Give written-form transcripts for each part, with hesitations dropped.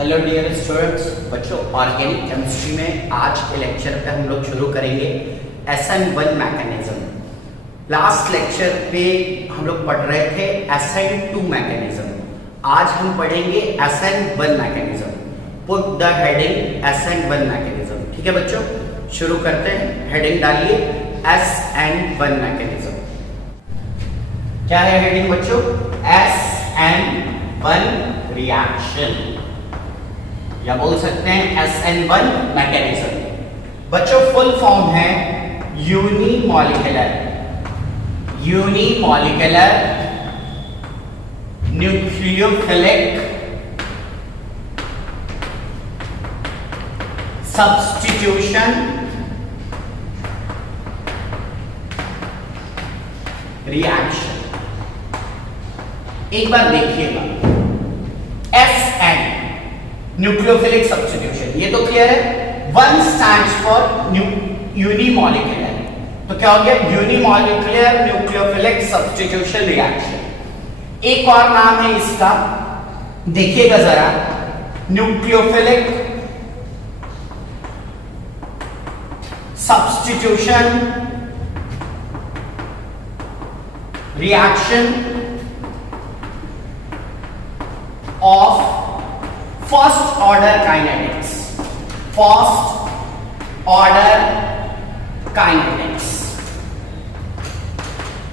Hello dear students, बच्चों organic chemistry में आज के लेक्चर पे हम लोग शुरू करेंगे SN1 मैकेनिज्म। लास्ट लेक्चर पे हम लोग पढ़ रहे थे SN2 मैकेनिज्म। आज हम पढ़ेंगे SN1 mechanism. Put the heading SN1 mechanism. ठीक है बच्चों, शुरू करते हैं। हेडिंग डालिए SN1 मैकेनिज्म। क्या है हेडिंग बच्चों? SN1 रिएक्शन, या बोल सकते हैं SN1 मैकेनिज्म। बच्चों फुल फॉर्म है यूनिमॉलिक्यूलर न्यूक्लियोफिलिक सब्स्टिट्यूशन रिएक्शन। एक बार देखिएगा, SN न्यूक्लियोफिलिक सब्स्टिट्यूशन, ये तो क्लियर है। 1 स्टैंड्स फॉर यूनिमॉलिक्यूलर, तो क्या हो गया? Unimolecular nucleophilic substitution reaction. एक और नाम है इसका, देखिएगा जरा, nucleophilic substitution reaction of first order kinetics.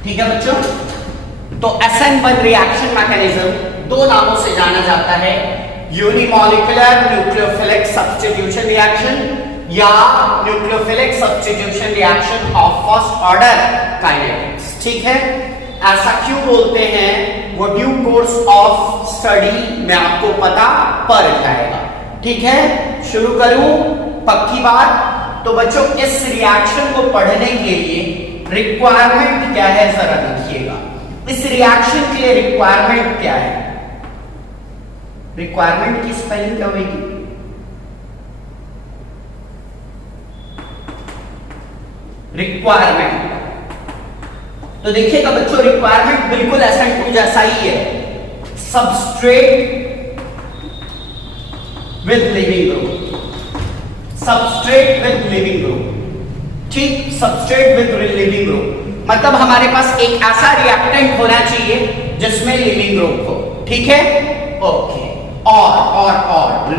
ठीक है बच्चों, तो SN1 रिएक्शन मैकेनिज्म दो नामों से जाना जाता है, यूनिमॉलिक्यूलर न्यूक्लियोफिलिक सब्स्टिट्यूशन रिएक्शन या nucleophilic substitution reaction of first order kinetics. ठीक है, ऐसा क्यों बोलते हैं वो ड्यू कोर्स ऑफ स्टडी में आपको पता पड़ जाएगा। ठीक है, शुरू करूं? पक्की बात। तो बच्चों इस रिएक्शन को पढ़ने के लिए रिक्वायरमेंट क्या है जरा देखिएगा। इस रिएक्शन के लिए रिक्वायरमेंट क्या है? रिक्वायरमेंट की स्पेलिंग क्या होगी? रिक्वायरमेंट। तो देखिएगा बच्चों, रिक्वायरमेंट बिल्कुल SN2 जैसा ही है, substrate with leaving group. Substrate with leaving group. ठीक, सबस्ट्रेट विद लिविंग ग्रुप मतलब हमारे पास एक ऐसा रिएक्टेंट होना चाहिए जिसमें लिविंग ग्रुप हो। ठीक है, ओके। और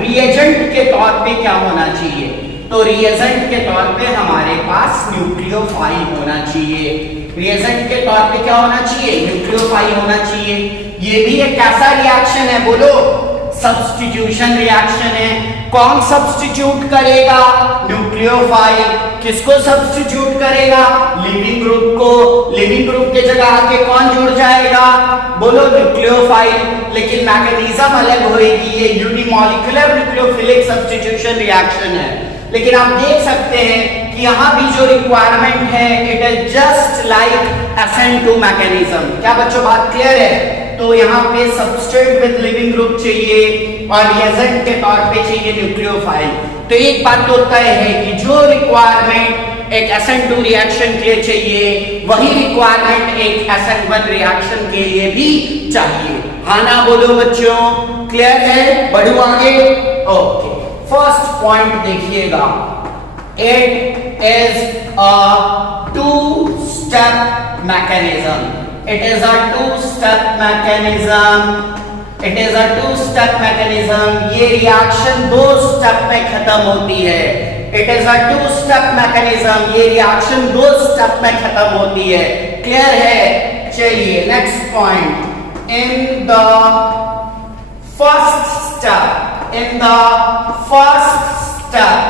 रिएजेंट के तौर पे क्या होना चाहिए? तो रिएजेंट के तौर पे हमारे पास न्यूक्लियोफाइल होना चाहिए। रिएजेंट के तौर पे क्या होना चाहिए? न्यूक्लियोफाइल होना चाहिए। ये भी एक कैसा रिएक्शन है बोलो? सब्स्टिट्यूशन रिएक्शन है। कौन सब्स्टिट्यूट करेगा? न्यूक्लियोफाइल। किसको सब्स्टिट्यूट करेगा? लिविंग ग्रुप को। लिविंग ग्रुप के जगह आके कौन जुड़ जाएगा? बोलो न्यूक्लियोफाइल। लेकिन मैकेनिज्म अलग होगी, ये यूनिमॉलिक्यूलर न्यूक्लियोफिलिक सब्स्टिट्यूशन रिएक्शन है। लेकिन आप देख सकते हैं कि यहां भी जो रिक्वायरमेंट है it is just like SN2 mechanism. क्या बच्चों बात क्लियर है? तो यहां पे सबस्ट्रेट विद लिविंग ग्रुप चाहिए और रिएजेंट के तौर पे चाहिए न्यूक्लियोफाइल। तो एक बात तो तय है कि जो रिक्वायरमेंट एक SN2 रिएक्शन के लिए चाहिए वही रिक्वायरमेंट एक SN1 रिएक्शन के लिए भी चाहिए। हाँ ना बोलो बच्चों? क्लियर है? बढ़ू आगे? ओके, फर्स्ट पॉइंट देखिएगा, it is a two step mechanism. It is a two step mechanism. It is a two step mechanism. ये रिएक्शन दो स्टेप में खत्म होती है। It is a two step mechanism. ये रिएक्शन दो स्टेप में खत्म होती है। क्लियर है? चलिए next point, in the first step, in the first step,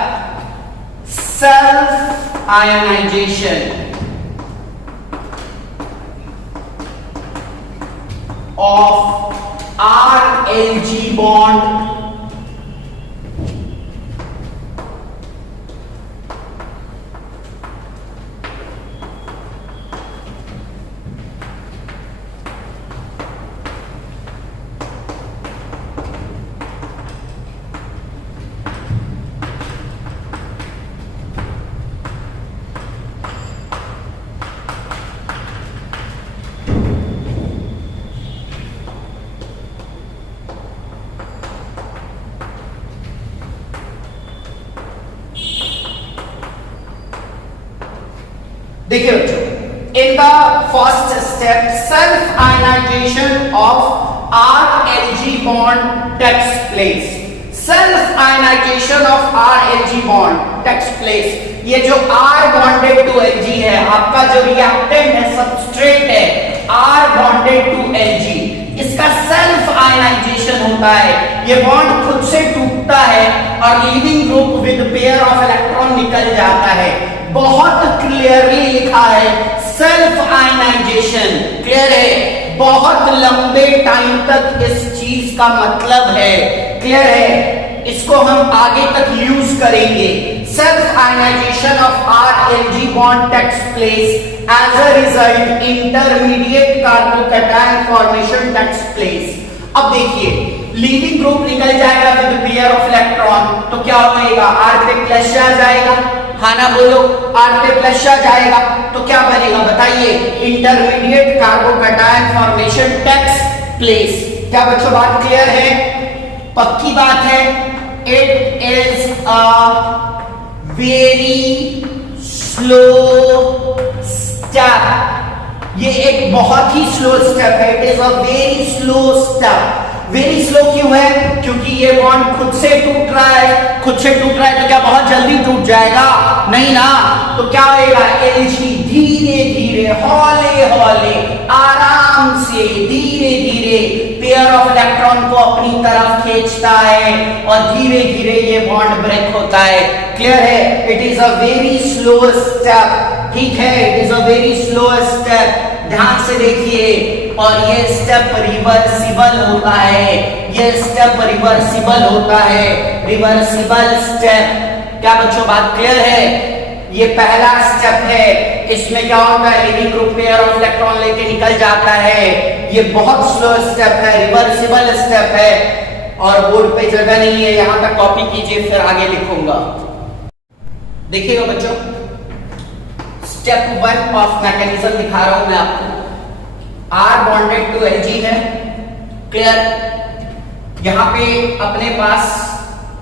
self ionization of RLG bond देखिए बच्चों, in the first step self ionization of R-Lg bond takes place. Self ionization of R-Lg bond takes place. ये जो R bonded to Lg है, आपका जो reactant है, substrate है, R bonded to Lg, इसका सेल्फ आयनाइजेशन होता है। ये बॉन्ड खुद से टूटता है और leaving group with pair of electron निकल जाता है। बहुत क्लियरली लिखा है सेल्फ आयनाइजेशन, क्लियर है। बहुत लंबे टाइम तक इस चीज का मतलब है, क्लियर है, इसको हम आगे तक यूज करेंगे। Self ionisation of R-Lg bond takes place, as a result intermediate carbocation formation takes place. अब देखिए, लीविंग ग्रुप निकल जाएगा विद पेयर ऑफ इलेक्ट्रॉन, तो क्या होगा? R पे प्लस आ जाएगा, हाँ ना बोलो, R पे प्लस आ जाएगा तो क्या बनेगा बताइए? Intermediate carbocation formation takes place. क्या बच्चों बात क्लियर है? पक्की बात है। It is a very slow step, ये एक बहुत ही स्लो स्टेप है। It is a very slow step. Very slow क्यों है? क्योंकि ये बॉन्ड खुद से टूट रहा है। खुद से टूट रहा है तो क्या बहुत जल्दी टूट जाएगा? नहीं ना। तो क्या होगा? Lg धीरे धीरे, हौले हौले, आराम से, धीरे धीरे पेयर ऑफ इलेक्ट्रॉन को अपनी तरफ खींचता है और धीरे धीरे ये बॉन्ड ब्रेक होता है। क्लियर है? It is a very slow step, ठीक है, it is a very slow step. ध्यान से देखिए, और ये स्टेप रिवर्सिबल होता है। ये स्टेप रिवर्सिबल होता है, रिवर्सिबल स्टेप। क्या बच्चों बात क्लियर है? ये पहला स्टेप है। इसमें क्या होता है? Leaving group pair of electron लेके निकल जाता है। ये बहुत स्लो स्टेप है, रिवर्सिबल स्टेप है और बोर्ड पे जगह नहीं है, यहां तक कॉपी कीजिए, फिर आगे लिखूंगा। देखिएगा बच्चों, स्टेप 1 ऑफ मैकेनिज्म दिखा रहा हूं मैं आपको। R बॉन्डेड टू Lg है, क्लियर। यहां पे अपने पास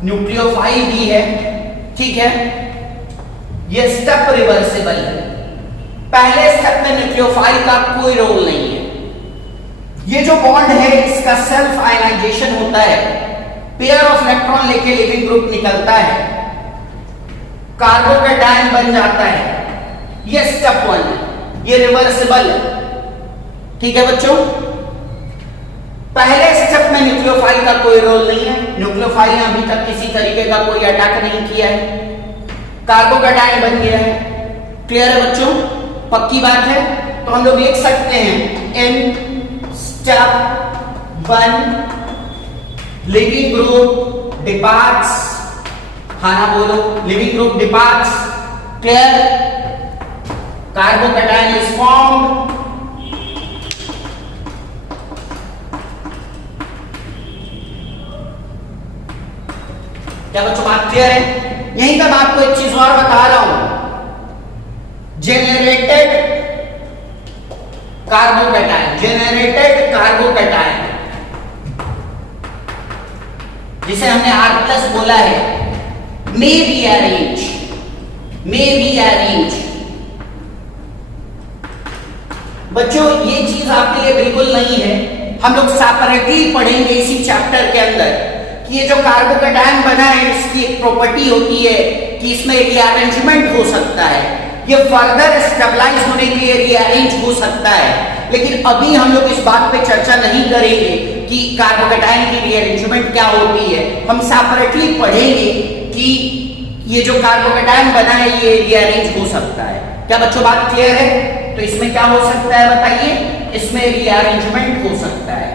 न्यूक्लियोफाइल भी है, ठीक है। ये स्टेप रिवर्सिबल है। पहले स्टेप में न्यूक्लियोफाइल का कोई रोल नहीं है। ये जो बॉन्ड है इसका सेल्फ आयनाइजेशन होता है, पेयर ऑफ इलेक्ट्रॉन लेके लीविंग ग्रुप निकलता है, कार्बोकैटायन बन जाता है। ये स्टेप 1 है, ये रिवर्सिबल है, ठीक है बच्चों। पहले स्टेप में न्यूक्लियोफाइल का कोई रोल नहीं है। न्यूक्लियोफाइल ने अभी तक किसी तरीके का कोई अटैक नहीं किया है, कार्बोकैटायन बन गया है। क्लियर है बच्चों? पक्की बात है। तो हम लोग लिख सकते हैं in step 1 leaving group departs, हाँ ना बोलो, leaving group departs, clear, carbocation is formed, क्या बच्चों बात क्लियर है? यहीं पर मैं आपको एक चीज और बता रहा हूं, जेनरेटेड कार्बोकैटायन, जेनरेटेड कार्बोकैटायन जिसे हमने R+ बोला है, may be arrange, may be arrange. बच्चों ये चीज आपके लिए बिल्कुल नहीं है, हम लोग सेपरेटली पढ़ेंगे इसी चैप्टर के अंदर कि ये जो कार्बोकैटायन बना है इसकी एक प्रॉपर्टी होती है कि इसमें रीअरेंजमेंट हो सकता है, ये फर्दर स्टेबलाइज होने के लिए रीअरेंज हो सकता है। लेकिन अभी हम लोग इस बात पे चर्चा नहीं करेंगे कि कार्बोकैटायन की रीअरेंजमेंट क्या होती है। हम सेपरेटली पढ़ेंगे कि ये जो कार्बोकैटायन बना है ये रीअरेंज हो सकता है। क्या बच्चों बात क्लियर है? तो इसमें क्या हो सकता है बताइए? इसमें रीअरेंजमेंट हो सकता है।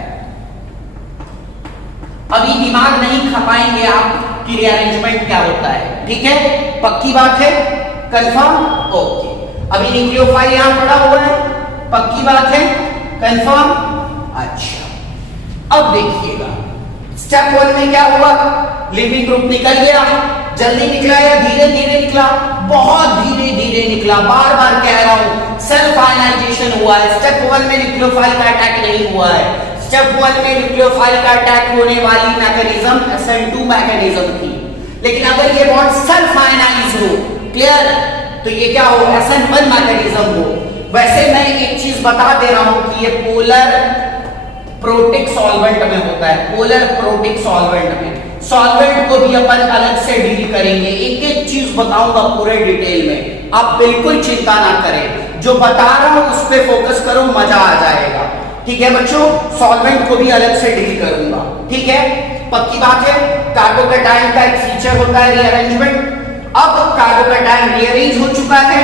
अभी दिमाग नहीं खपाएंगे आप कि रीअरेंजमेंट क्या होता है, ठीक है? पक्की बात है? कंफर्म? ओके। अभी न्यूक्लियोफाइल यहां पड़ा हुआ है, पक्की बात है? कंफर्म? अच्छा, अब देखिएगा स्टेप 1 में क्या हुआ? लिविंग ग्रुप निकल गया। जल्दी निकला या धीरे धीरे निकला? बहुत धीरे धीरे निकला। बार बार कह रहा हूं सेल्फ आयनाइजेशन हुआ है। स्टेप 1 में न्यूक्लियोफाइल का अटैक नहीं हुआ है। स्टेप 1 में न्यूक्लियोफाइल का अटैक होने वाली मैकेनिज्म SN2 मैकेनिज्म थी। लेकिन अगर ये बॉन्ड सेल्फ आयनाइज हो, क्लियर, तो ये क्या हो, SN1 मैकेनिज्म हो। वैसे मैं एक चीज बता दे रहा हूं कि ये पोलर प्रोटिक सॉल्वेंट में होता है, पोलर प्रोटिक सॉल्वेंट में। सॉल्वेंट को भी अपन अलग से डील करेंगे, एक एक चीज बताऊंगा पूरे डिटेल में, आप बिल्कुल चिंता ना करें, जो बता रहा हूं उस पे फोकस करो, मजा आ जाएगा। ठीक है बच्चों, सॉल्वेंट को भी अलग से डील करूंगा, ठीक है, पक्की बात है। कार्बोकैटायन का एक फीचर होता है रीअरेंजमेंट। अब कार्बोकैटायन रीअरेंज हो चुका है,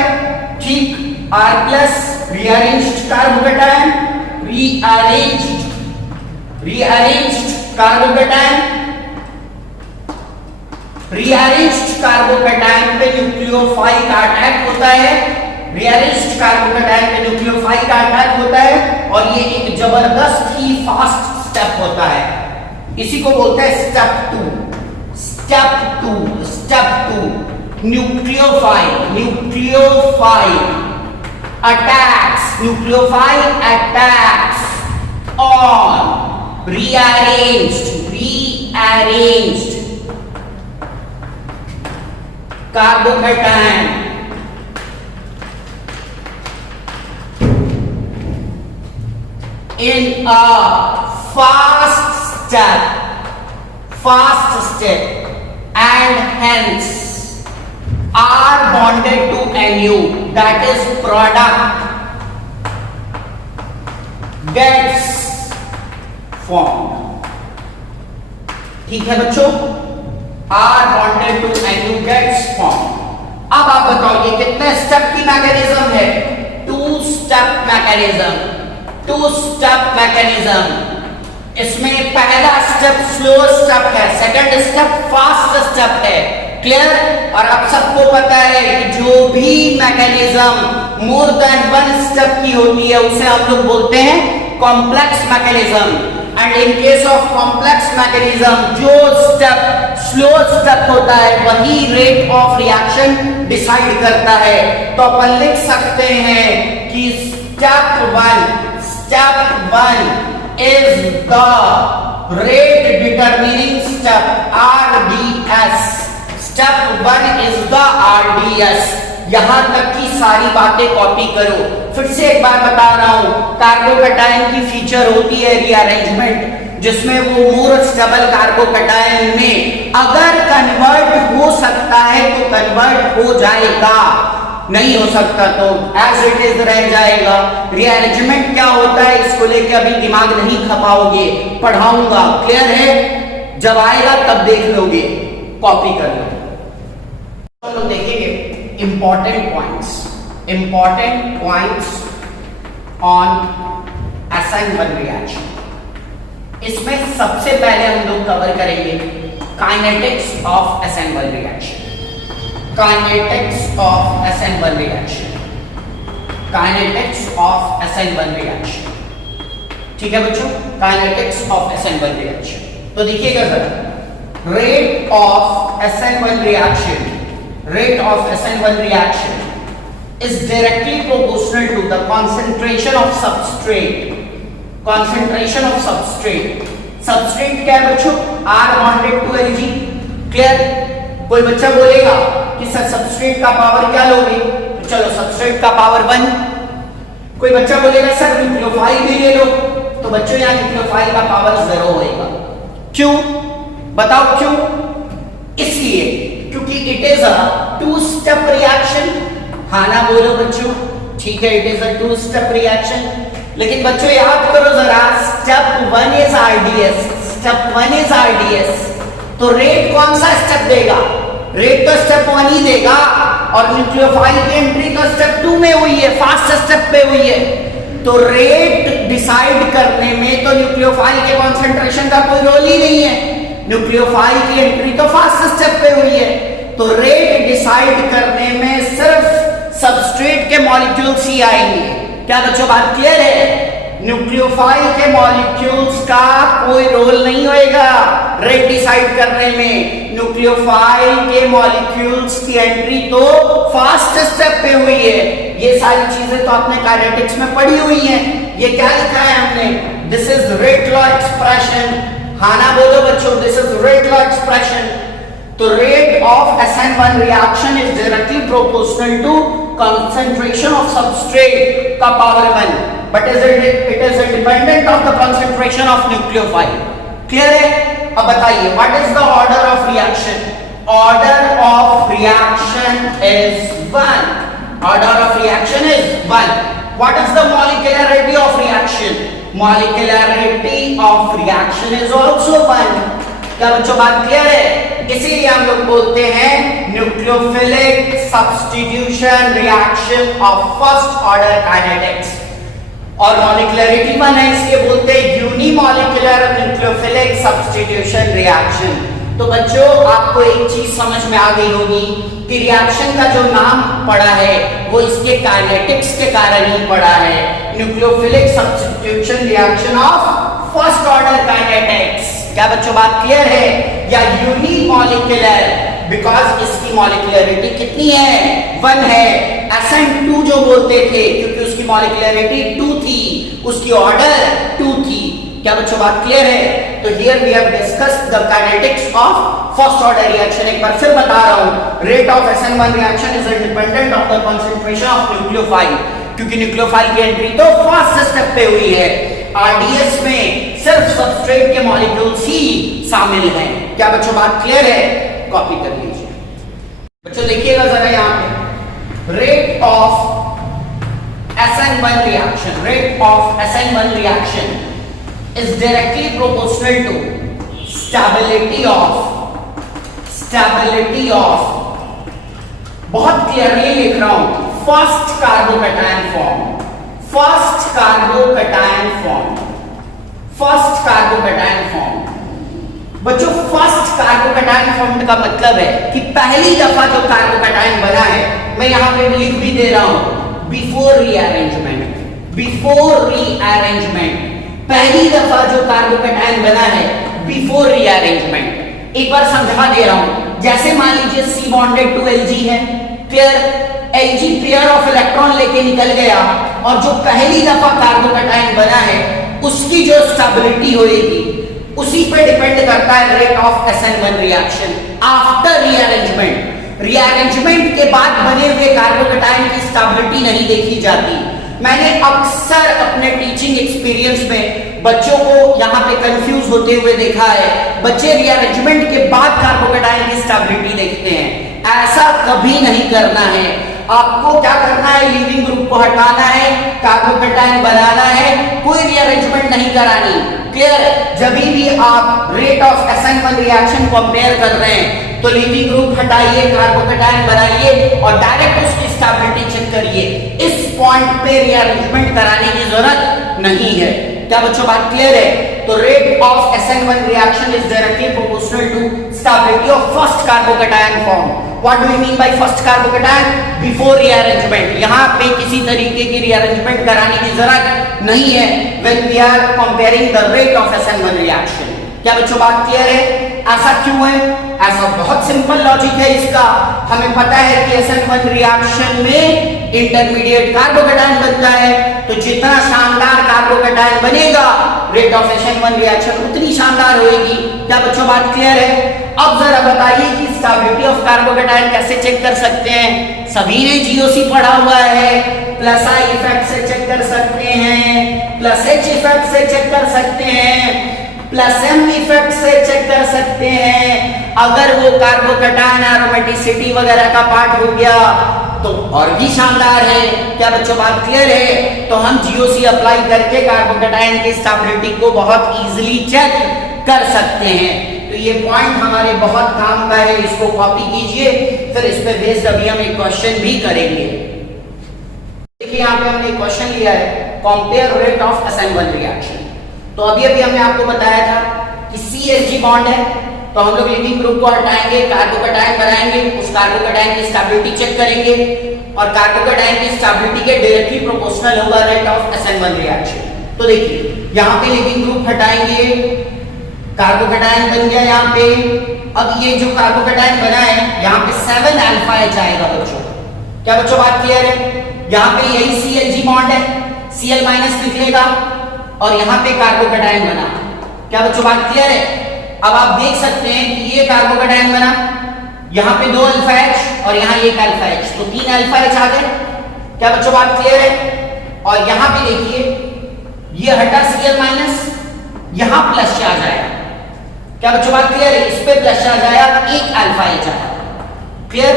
ठीक, R plus rearranged carbocation, rearranged carbocation, rearranged carbocation पे न्यूक्लियोफाइल अटैक होता है, रीअरेंज्ड कार्बोकैटायन पे न्यूक्लियोफाइल अटैक होता है, और ये एक जबरदस्त ही फास्ट स्टेप होता है, इसी को बोलते हैं step two. Nucleophile attacks on rearranged carbocation in a fast step and hence are bonded to Nu, that is product gets formed। ठीक है बच्चों, are bonded to Nu gets formed। अब आप बताओ ये कितने स्टेप की मैकेनिज्म है, टू स्टेप मैकेनिज्म। इसमें पहला स्टेप स्लो स्टेप है, सेकंड स्टेप फास्ट स्टेप है, क्लियर। और आप सबको पता है कि जो भी mechanism more than one step की होती है उसे हम लोग बोलते हैं complex mechanism. And in case of complex mechanism जो स्टेप स्लो स्टेप होता है वही रेट ऑफ रिएक्शन डिसाइड करता है। तो अपन लिख सकते हैं कि step one is the rate determining step, RDS। Step 1 is the RDS। यहां तक की सारी बातें कॉपी करो। फिर से एक बार बता रहा हूं, कार्बोकैटायन की फीचर होती है रीअरेंजमेंट, जिसमें वो मोर स्टेबल कार्बोकैटायन में अगर कन्वर्ट हो सकता है तो कन्वर्ट हो जाएगा, नहीं हो सकता तो एज इट इज रह जाएगा। रीअरेंजमेंट क्या होता है इसको लेके अभी दिमाग नहीं खपाओगे, पढ़ाऊंगा, क्लियर है। जब आएगा तब देख लोगे, कॉपी कर लो। तो देखेंगे important points on SN1 reaction. इसमें सबसे पहले हम लोग कवर करेंगे kinetics of SN1 reaction. Kinetics of SN1 reaction। ठीक है बच्चों, काइनेटिक्स ऑफ SN1 रिएक्शन। तो देखिएगा जरा, rate of SN1 reaction is directly proportional to the concentration of substrate। substrate क्या है बच्चों, R bonded to Ag, clear. कोई बच्चा बोलेगा कि सर सबस्ट्रेट का पावर क्या लोगे, तो चलो सबस्ट्रेट का पावर 1। कोई बच्चा बोलेगा सर न्यूक्लियोफाइल भी ले लो, तो बच्चों यहाँ न्यूक्लियोफाइल का पावर 0 होएगा। क्यों, बताओ क्यों? इसलिए क्योंकि it is a two step reaction. हाँ ना बोलो बच्चों, ठीक है, it is a two step reaction. लेकिन बच्चों याद करो जरा, स्टेप 1 इज RDS। तो रेट कौन सा स्टेप देगा, रेट तो स्टेप 1 ही देगा, और न्यूक्लियोफाइल की एंट्री तो स्टेप 2 में हुई है, फास्ट स्टेप पे हुई है। तो रेट डिसाइड करने में तो न्यूक्लियोफाइल के कॉन्सेंट्रेशन का कोई रोल ही नहीं है, न्यूक्लियोफाइल की एंट्री तो फास्ट स्टेप पे हुई है। तो रेट डिसाइड करने में सिर्फ सबस्ट्रेट के मॉलिक्यूल्स ही आएंगे। क्या बच्चों बात क्लियर है? न्यूक्लियोफाइल के मॉलिक्यूल्स का कोई रोल नहीं होएगा रेट डिसाइड करने में। न्यूक्लियोफाइल के मॉलिक्यूल्स की एंट्री तो फास्ट स्टेप पे हुई है। ये सारी चीजें तो आपने काइनेटिक्स में पढ़ी हुई हैं। ये क्या लिखा है हमने, this is rate law expression. हाँ ना बोलो बच्चों, this is rate law expression. तो rate of SN1 reaction is directly proportional to concentration of substrate का power 1, but it is independent of the concentration of nucleophile. Clear है? अब बताइए, what is the order of reaction? Order of reaction is 1. Order of reaction is 1. What is the molecularity of reaction? Molecularity of reaction is also 1. क्या बच्चों बात clear है? इसीलिए हम लोग बोलते हैं nucleophilic substitution reaction of first order kinetics, और मॉलिक्युलरिटी 1 है इसलिए बोलते हैं यूनिमॉलिक्यूलर न्यूक्लियोफिलिक सब्स्टिट्यूशन रिएक्शन। तो बच्चों आपको एक चीज समझ में आ गई होगी कि रिएक्शन का जो नाम पड़ा है वो इसके काइनेटिक्स के कारण ही पड़ा है, nucleophilic substitution reaction of first order kinetics. क्या बच्चों बात क्लियर है? या यूनिमॉलिक्यूलर, बिकॉज इसकी मॉलिक्युलरिटी कितनी है? 1 है। SN2 जो बोलते थे क्योंकि उसकी मॉलिक्युलरिटी 2 थी, उसकी ऑर्डर 2 थी। क्या बच्चों बात क्लियर है? तो here we have discussed the kinetics of first order reaction. एक बार फिर बता रहा हूं, rate of SN1 reaction is independent of the concentration of nucleophile, क्योंकि न्यूक्लियोफाइल की एंट्री तो फर्स्ट स्टेप पे हुई है। RDS में सिर्फ सबस्ट्रेट के मॉलिक्यूल्स ही शामिल हैं। क्या बच्चों बात क्लियर है? कॉपी कर लीजिए बच्चों, देखिएगा जरा यहां पे rate of SN1 reaction, rate of SN1 reaction is directly proportional to stability of बहुत क्लियरली लिख रहा हूं, first carbocation form, first carbocation form, first carbocation form. बच्चों फर्स्ट कार्बोकैटायन फॉर्म का मतलब है कि पहली दफा जो कार्बोकैटायन बना है, मैं यहां पे लिख भी दे रहा हूं बिफोर रीअरेंजमेंट, बिफोर रीअरेंजमेंट, पहली दफा जो कार्बोकैटायन बना है बिफोर रीअरेंजमेंट। एक बार समझा दे रहा हूं, जैसे मान लीजिए C बॉन्डेड टू Lg है, clear? Lg pair of electron लेके निकल गया, और जो पहली दफा कार्बोकैटायन बना है उसकी जो स्टेबिलिटी होगी उसी पे डिपेंड करता है rate of SN1 reaction after rearrangement. Rearrangement के बाद बने हुए कार्बोकैटायन की स्टेबिलिटी नहीं देखी जाती। मैंने अक्सर अपने टीचिंग एक्सपीरियंस में बच्चों को यहां पे कंफ्यूज होते हुए देखा है। बच्चे रीअरेंजमेंट के बाद कार्बोकैटायन की स्टेबिलिटी देखते हैं, ऐसा कभी नहीं करना है। आपको क्या करना है? लीविंग ग्रुप को हटाना है, कार्बोकैटायन बनाना है, कोई रीअरेंजमेंट नहीं करानी। क्लियर? जब भी आप rate of SN1 reaction compare कर रहे हैं तो लीविंग ग्रुप हटाइए, कार्बोकैटायन बनाइए और डायरेक्ट उसकी स्टेबिलिटी चेक करिए। इस पॉइंट पे रीअरेंजमेंट कराने की जरूरत नहीं है। क्या बच्चों बात क्लियर है? तो rate of SN1 reaction is directly proportional to stability of first carbocation form. What do you mean by first carbocation? Before rearrangement. यहां पे किसी तरीके की रीअरेंजमेंट कराने की जरूरत नहीं है when we are comparing the rate of SN1 reaction. क्या बच्चों बात क्लियर है? ऐसा क्यों है? ऐसा बहुत सिंपल लॉजिक है इसका। हमें पता है कि SN1 रिएक्शन में इंटरमीडिएट कार्बोकैटायन बनता है, तो जितना शानदार कार्बोकैटायन बनेगा रेट ऑफ SN1 रिएक्शन उतनी शानदार होगी। क्या बच्चों बात क्लियर है? अब जरा बताइए कि स्टेबिलिटी ऑफ कार्बोकैटायन कैसे चेक कर सकते हैं? सभी ने GOC पढ़ा हुआ है, प्लस I इफेक्ट से चेक कर सकते हैं, प्लस H इफेक्ट से चेक कर सकते हैं, प्लस M इफेक्ट से चेक कर सकते हैं। अगर वो कार्बोकैटायन एरोमेटिसिटी वगैरह का पार्ट हो गया तो और भी शानदार है। क्या बच्चों बात क्लियर है? तो हम GOC अप्लाई करके कार्बोकैटायन की स्टेबिलिटी को बहुत इजीली चेक कर सकते हैं। तो ये पॉइंट हमारे बहुत काम का है, इसको कॉपी कीजिए, फिर इस पे बेस्ड अभी हम एक क्वेश्चन भी करेंगे। देखिए यहाँ पे हमने क्वेश्चन लिया है, compare rate of SN1 reaction. तो अभी हमने आपको बताया था कि CH बॉन्ड है, तो हम लोग लीविंग ग्रुप को हटाएंगे, कार्बोकैटायन बनाएंगे, उस कार्बोकैटायन की स्टेबिलिटी चेक करेंगे, और कार्बोकैटायन की स्टेबिलिटी के डायरेक्टली प्रोपोर्शनल होगा रेट ऑफ SN1 रिएक्शन। तो देखिए यहाँ पे लीविंग ग्रुप हटाएंगे, कार्बोकैटायन बन गया यहाँ पे। अब ये जो कार्बोकैटायन बना है यहाँ पे 7 अल्फा H आएगा बच्चों। क्या बच्चों बात क्लियर है? यहाँ पे यही CLG बॉन्ड है, Cl माइनस निकलेगा और यहाँ पे कार्बोकैटायन बना। क्या बच्चों बात क्लियर है? अब आप देख सकते हैं कि ये कार्बोकैटायन बना, यहां पे 2 अल्फा H और यहां 1 अल्फा H, तो 3 अल्फा H आ गए। क्या बच्चों बात क्लियर है? और यहां पे देखिए ये हटा Cl माइनस, यहां प्लस आ जाएगा। क्या बच्चों बात क्लियर है? इस पे प्लस आ जाएगा, 1 अल्फा H आया। क्लियर?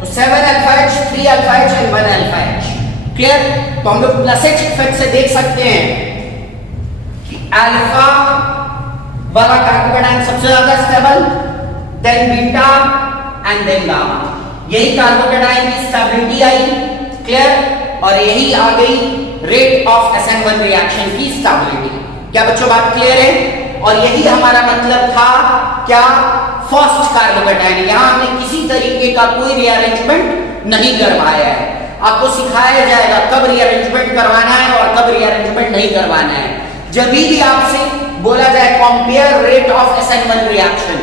तो 7 अल्फा H, 3 अल्फा H और 1 अल्फा H। क्लियर? तो हम लोग प्लस H इफेक्ट से देख सकते हैं कि अल्फा वाला कार्बोकेटायन सबसे ज्यादा stable, then beta and then gamma. यही कार्बोकेटायन की स्टेबिलिटी आई। क्लियर? और यही आ गई रेट ऑफ SN1 रिएक्शन की स्टेबिलिटी। क्या बच्चों बात क्लियर है? और यही हमारा मतलब था क्या, फर्स्ट कार्बोकेटायन। यहां हमने किसी तरीके का कोई रीअरेंजमेंट नहीं करवाया है। आपको सिखाया जाएगा कब रीअरेंजमेंट करवाना है और कब रीअरेंजमेंट नहीं करवाना है। जब भी आपसे बोला जाए compare rate of SN1 reaction,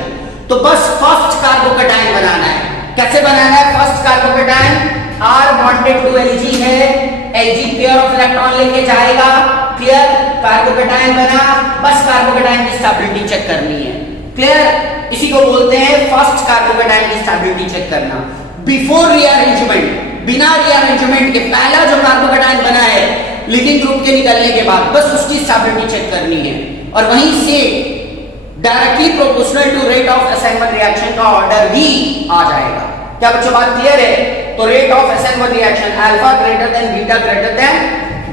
तो बस फर्स्ट कार्बोकेटायन बनाना है। कैसे बनाना है first carbocation? R bonded to Lg है, Lg पेयर ऑफ इलेक्ट्रॉन लेके जाएगा। क्लियर? कार्बोकेटायन बना, बस कार्बोकेटायन की स्टेबिलिटी चेक करनी है। क्लियर? इसी को बोलते हैं फर्स्ट कार्बोकेटायन की स्टेबिलिटी चेक करना। बिफोर रीअरेंजमेंट, बिना रीअरेंजमेंट के पहला जो कार्बोकेटायन बना है लिविंग ग्रुप के निकलने के बाद, बस उसकी स्टेबिलिटी चेक करनी है। और वहीं से directly proportional to rate of SN1 reaction का ऑर्डर भी आ जाएगा। क्या बच्चों बात क्लियर है? तो rate of SN1 reaction alpha greater than beta greater than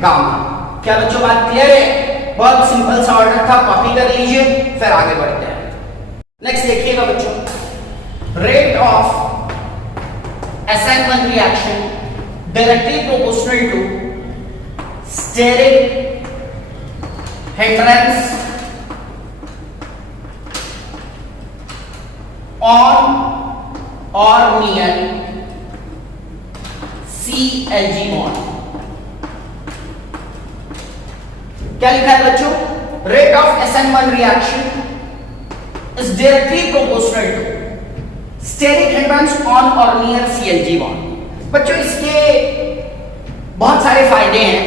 gamma. क्या बच्चों बात क्लियर है? बहुत सिंपल सा ऑर्डर था, कॉपी कर लीजिए, फिर आगे बढ़ते हैं। नेक्स्ट देखिएगा बच्चों, rate of SN1 reaction directly proportional to steric hindrance on or near CLG bond। क्या लिखा है बच्चों? Rate of SN1 reaction is directly proportional to steric hindrance on और नियर CLG बॉन्ड। बच्चों इसके बहुत सारे फायदे हैं।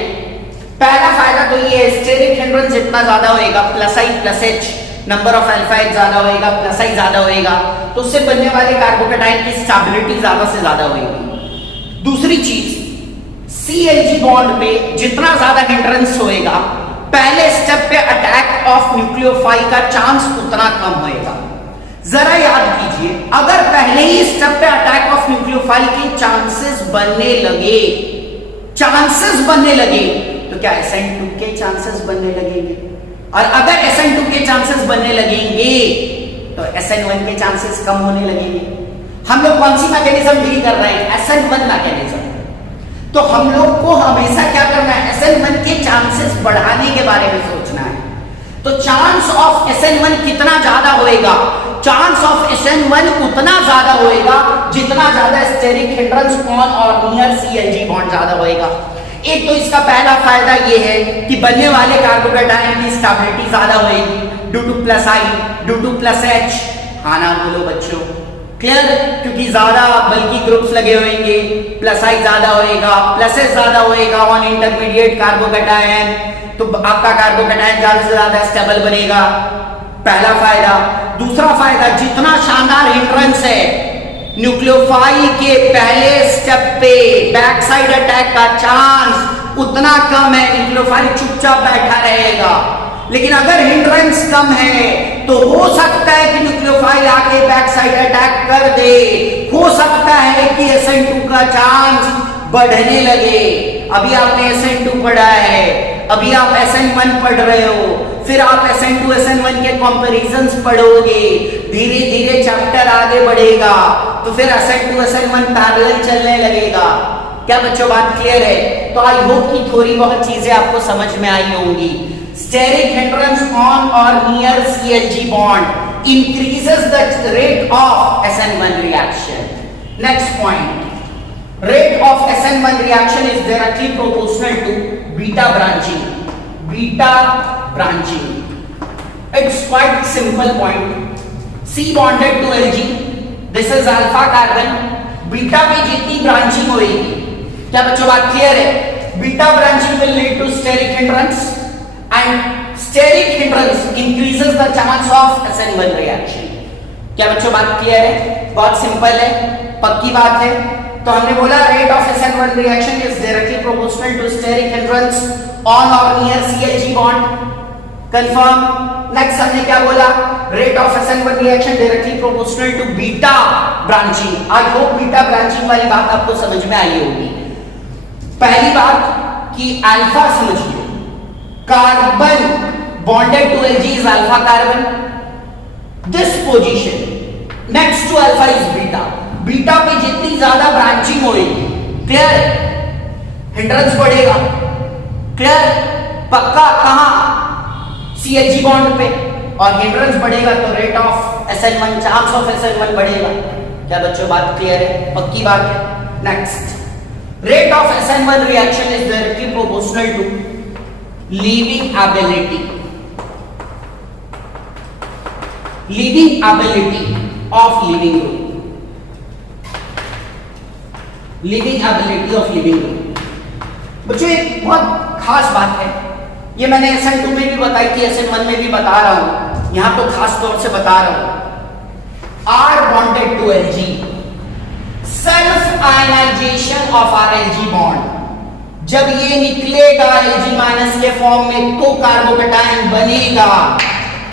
पहला फायदा तो ये है, स्टेरिक हिंड्रेंस जितना ज्यादा होएगा, plus I plus H, number of alpha H ज्यादा होएगा, प्लस I ज्यादा होएगा, तो उससे बनने वाले कार्बोकेटायन की स्टेबिलिटी ज्यादा से ज्यादा होएगी। दूसरी चीज, CLG बॉन्ड पे जितना ज्यादा हिंड्रेंस होएगा, पहले स्टेप पे अटैक ऑफ न्यूक्लियोफाइल का चांस उतना कम होएगा। जरा याद कीजिए, अगर पहले ही स्टेप पे अटैक ऑफ न्यूक्लियोफाइल के चांसेस बनने लगे, तो क्या SN2 के चांसेस बनने लगेंगे? और अगर SN2 के चांसेस बनने लगेंगे तो SN1 के चांसेस कम होने लगेंगे। हम लोग कौन सी मैकेनिज्म डील कर रहे हैं? SN1 mechanism. तो हम लोग को हमेशा क्या करना है? SN1 के चांसेस बढ़ाने के बारे में सोचना है। तो चांस ऑफ SN1 कितना ज्यादा होएगा? चांस ऑफ SN1 उतना ज्यादा होएगा जितना ज्यादा स्टेरिक हिंड्रेंस ऑन और नियर CLG बॉन्ड ज्यादा होएगा। एक तो इसका पहला फायदा ये है कि बनने वाले कार्बोकेटायन की स्टेबिलिटी ज्यादा होएगी due two plus I, due two plus H। हाँ ना बोलो बच्चों? क्लियर? क्योंकि ज्यादा बल्कि ग्रुप्स लगे होंगे, प्लस I ज्यादा होएगा, प्लस S ज्यादा होएगा ऑन इंटरमीडिएट कार्बोकेटायन, तो आपका कार्बोकेटायन ज्यादा से ज्यादा स्टेबल बनेगा। पहला फायदा। दूसरा फायदा, जितना शानदार हिंड्रेंस है न्यूक्लियोफाइल के पहले स्टेप पे बैक साइड अटैक का चांस उतना कम है, न्यूक्लियोफाइल चुपचाप बैठा रहेगा। लेकिन अगर हिंड्रेंस कम है तो हो सकता है कि न्यूक्लियोफाइल आके बैक साइड अटैक कर दे, हो सकता है कि SN2 का चांस बढ़ने लगे। अभी आपने SN2 पढ़ा है, अभी आप SN1 पढ़ रहे हो, फिर आप SN2 SN1 के कंपैरिजंस पढ़ोगे, धीरे धीरे चैप्टर आगे बढ़ेगा, तो फिर SN2 SN1 पैरेलल चलने लगेगा। क्या बच्चों बात क्लियर है? तो आई होप कि थोड़ी बहुत चीजें आपको समझ में आई होंगी। स्टेरिक हिंड्रेंस ऑन और near CLG bond increases the rate of SN1 reaction. Next point, rate of SN1 reaction is directly proportional to beta branching. Beta branching. It's quite simple point. C bonded to Lg. This is alpha carbon. Beta में जितनी branching होगी, क्या बच्चों बात clear है? Beta branching will lead to steric hindrance and steric hindrance increases the chance of SN1 reaction. क्या बच्चों बात क्लियर है? बहुत सिंपल है, पक्की बात है। तो हमने बोला rate of SN1 reaction is directly proportional to steric hindrance on और near CH bond. Confirm. Next हमने क्या बोला? Rate of SN1 reaction directly proportional to beta branching. I hope beta branching वाली बात आपको समझ में आई होगी। पहली बात कि अल्फा समझिए, carbon bonded to Lg is alpha carbon. This position next to alpha is beta. Beta पे जितनी ज्यादा ब्रांचिंग होगी, क्लियर, हिंड्रेंस बढ़ेगा। क्लियर, पक्का, कहां? CH बॉन्ड पे। और हिंड्रेंस बढ़ेगा तो rate of SN1, chance of SN1 बढ़ेगा। क्या बच्चों बात क्लियर है? पक्की बात है। Next, rate of SN1 reaction is directly proportional to leaving ability of living group। Leaving ability of leaving group. बच्चों एक बहुत खास बात है, ये मैंने SN2 में भी बताई थी, SN1 में भी बता रहा हूं, यहां तो खास तौर से बता रहा हूं। R bonded to Lg, self ionisation of RLg bond. जब ये निकलेगा Lg माइनस के फॉर्म में तो कार्बोकेटायन बनेगा।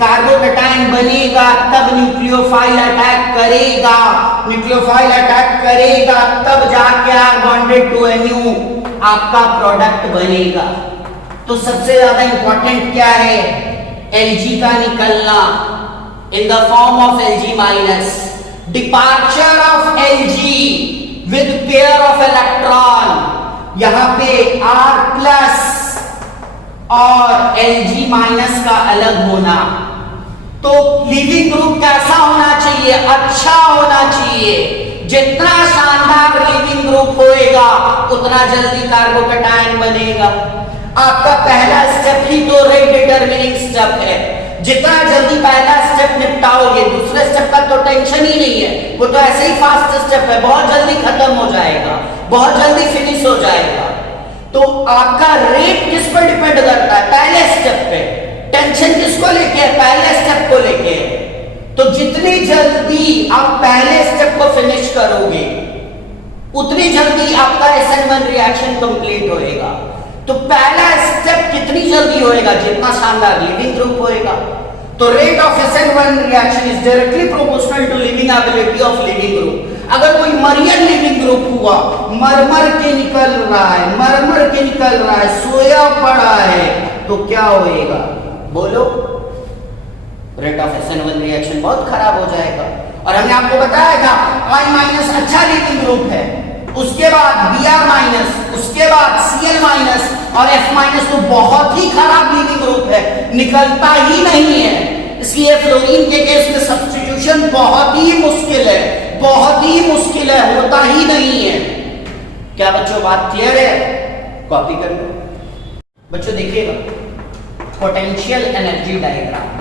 कार्बोकेटायन बनेगा तब न्यूक्लियोफाइल अटैक करेगा, न्यूक्लियोफाइल अटैक करेगा तब जाके R बॉन्डेड टू Nu आपका प्रोडक्ट बनेगा। तो सबसे ज्यादा इंपॉर्टेंट क्या है? Lg का निकलना in the form of Lg minus, departure of Lg with pair of electron. यहां पे R प्लस और Lg माइनस का अलग होना। तो लिविंग ग्रुप कैसा होना चाहिए? अच्छा होना चाहिए। जितना शानदार लिविंग ग्रुप होएगा उतना जल्दी कार्बोकेटायन बनेगा। आपका पहला स्टेप ही तो रेट डिटरमिनिंग स्टेप है। जितना जल्दी पहला स्टेप निपटाओगे दूसरे स्टेप का तो टेंशन ही नहीं है, वो तो ऐसे ही फास्ट स्टेप है, बहुत जल्दी खत्म हो जाएगा, बहुत जल्दी फिनिश हो जाएगा। तो आपका रेट किस पर डिपेंड करता है? पहले स्टेप पे। टेंशन किसको लेके है? पहले स्टेप को लेके। तो जितनी जल्दी आप पहले स्टेप को फिनिश करोगे उतनी जल्दी आपका SN1 रिएक्शन कंप्लीट होएगा। तो पहला स्टेप कितनी जल्दी होएगा? जितना शानदार लिविंग ग्रुप होएगा। तो rate of SN1 reaction is directly proportional to leaving ability of leaving group. अगर कोई मरियन लिविंग ग्रुप हुआ, मरमर के निकल रहा है, मरमर के निकल रहा है, सोया पड़ा है, तो क्या होएगा? बोलो। रेट ऑफ SN1 रिएक्शन बहुत खराब हो जाएगा। और हमने आपको बताया था I माइनस अच्छा लिविंग ग्रुप है, उसके बाद Br माइनस, उसके बाद Cl माइनस और F माइनस तो बहुत ही खराब लिविंग ग्रुप है, निकलता ही नहीं है। इसलिए फ्लोरीन के केस में सब्स्टिट्यूशन बहुत ही मुश्किल है, बहुत ही मुश्किल है, होता ही नहीं है। क्या बच्चों बात क्लियर है? कॉपी कर लो बच्चों। देखिएगा potential energy diagram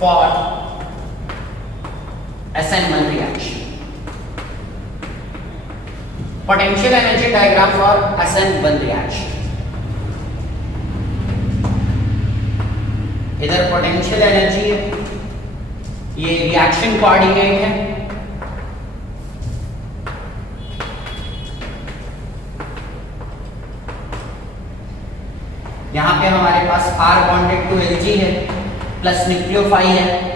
for SN1 reaction, potential energy diagram for SN1 reaction। इधर पोटेंशियल एनर्जी है, ये रिएक्शन कोऑर्डिनेट है, यहां पे हमारे पास R बॉन्डेड टू Lg है प्लस न्यूक्लियोफाइल है।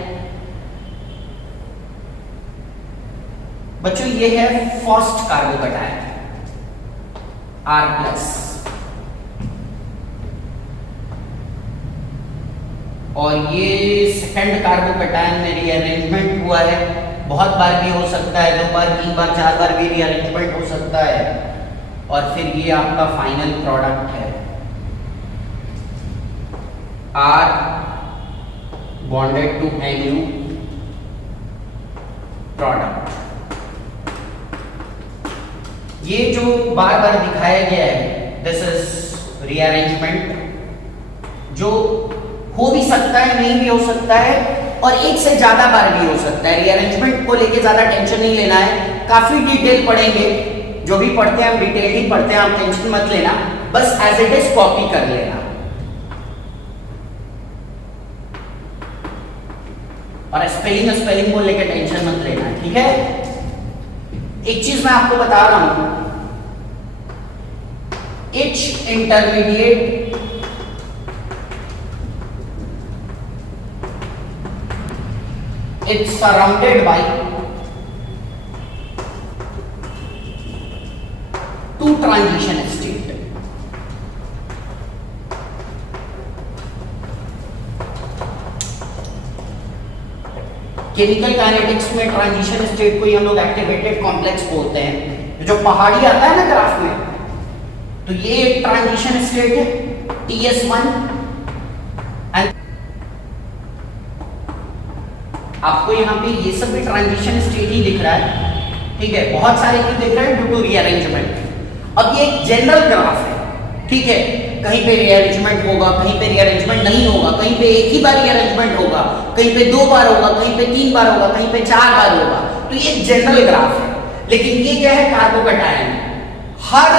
बच्चों ये है फर्स्ट कार्बोकेटायन R प्लस, और ये सेकंड कार्बोकेटायन में रीअरेंजमेंट हुआ है। बहुत बार भी हो सकता है, 2 बार 3 बार 4 बार भी रीअरेंजमेंट हो सकता है। और फिर ये आपका फाइनल प्रोडक्ट है R bonded to Nu product. ये जो बार बार दिखाया गया है दिस इज रीअरेंजमेंट, जो हो भी सकता है, नहीं भी हो सकता है, और एक से ज्यादा बार भी हो सकता है। रीअरेंजमेंट को लेके ज्यादा टेंशन नहीं लेना है, काफी डिटेल पढ़ेंगे, जो भी पढ़ते हैं हम डिटेल ही पढ़ते हैं, आप टेंशन मत लेना, बस एज इट इज कॉपी कर लेना। और स्पेलिंग को लेकर टेंशन मत लेना, ठीक है। एक चीज मैं आपको बता रहा हूं, each intermediate is surrounded by two transition state. Chemical kinetics में ट्रांजिशन स्टेट को ही हम लोग एक्टिवेटेड कॉम्प्लेक्स बोलते हैं। जो पहाड़ी आता है ना ग्राफ में, तो ये एक ट्रांजिशन स्टेट है TS1। आपको यहाँ पे ये सब भी ट्रांजिशन स्टेट ही दिख रहा है, ठीक है। बहुत सारे क्यों दिख रहे हैं? Due to rearrangement. अब ये एक जनरल ग्राफ है, ठीक है। कहीं पे रीअरेंजमेंट होगा, कहीं पे रीअरेंजमेंट नहीं होगा, कहीं पे एक ही बार रीअरेंजमेंट होगा, कहीं पे 2 बार होगा, कहीं पे 3 बार होगा, कहीं पे 4 बार होगा। तो ये जनरल ग्राफ है। लेकिन ये क्या है? कार्बोकैटायन हर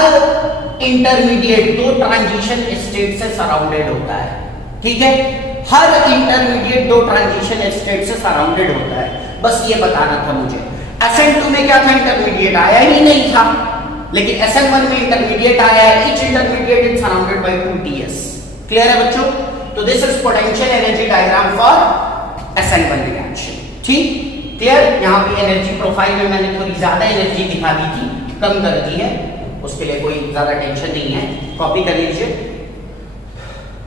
इंटरमीडिएट 2 ट्रांजिशन स्टेट से सराउंडेड होता है, ठीक है। हर इंटरमीडिएट 2 ट्रांजिशन स्टेट से सराउंडेड होता है। बस ये बताना था मुझे। SN2 में क्या था? इंटरमीडिएट आया ही नहीं था, लेकिन SN1 में इंटरमीडिएट आया है। Each intermediate is surrounded by 2TS। Clear है बच्चों? तो this is potential energy diagram for SN1 reaction, ठीक। क्लियर? यहाँ पे एनर्जी प्रोफाइल में मैंने थोड़ी ज्यादा एनर्जी दिखा दी थी, कम कर दी है, उसके लिए कोई ज्यादा टेंशन नहीं है, कॉपी कर लीजिए।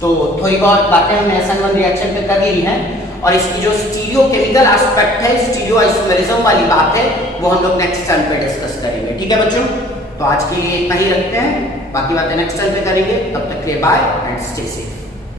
तो थोड़ी बहुत बातें हमने SN1 रिएक्शन पे कर ली हैं, और इसकी जो स्टीरियोकेमिकल एस्पेक्ट है, स्टीरियो आइसोमेरिज्म वाली बात है, वो हम लोग नेक्स्ट टर्म पे डिस्कस करेंगे, ठीक है बच्चों। तो आज के लिए इतना ही रखते हैं, बाकी बातें नेक्स्ट टाइम पे करेंगे। तब तक के लिए बाय एंड स्टे सेफ।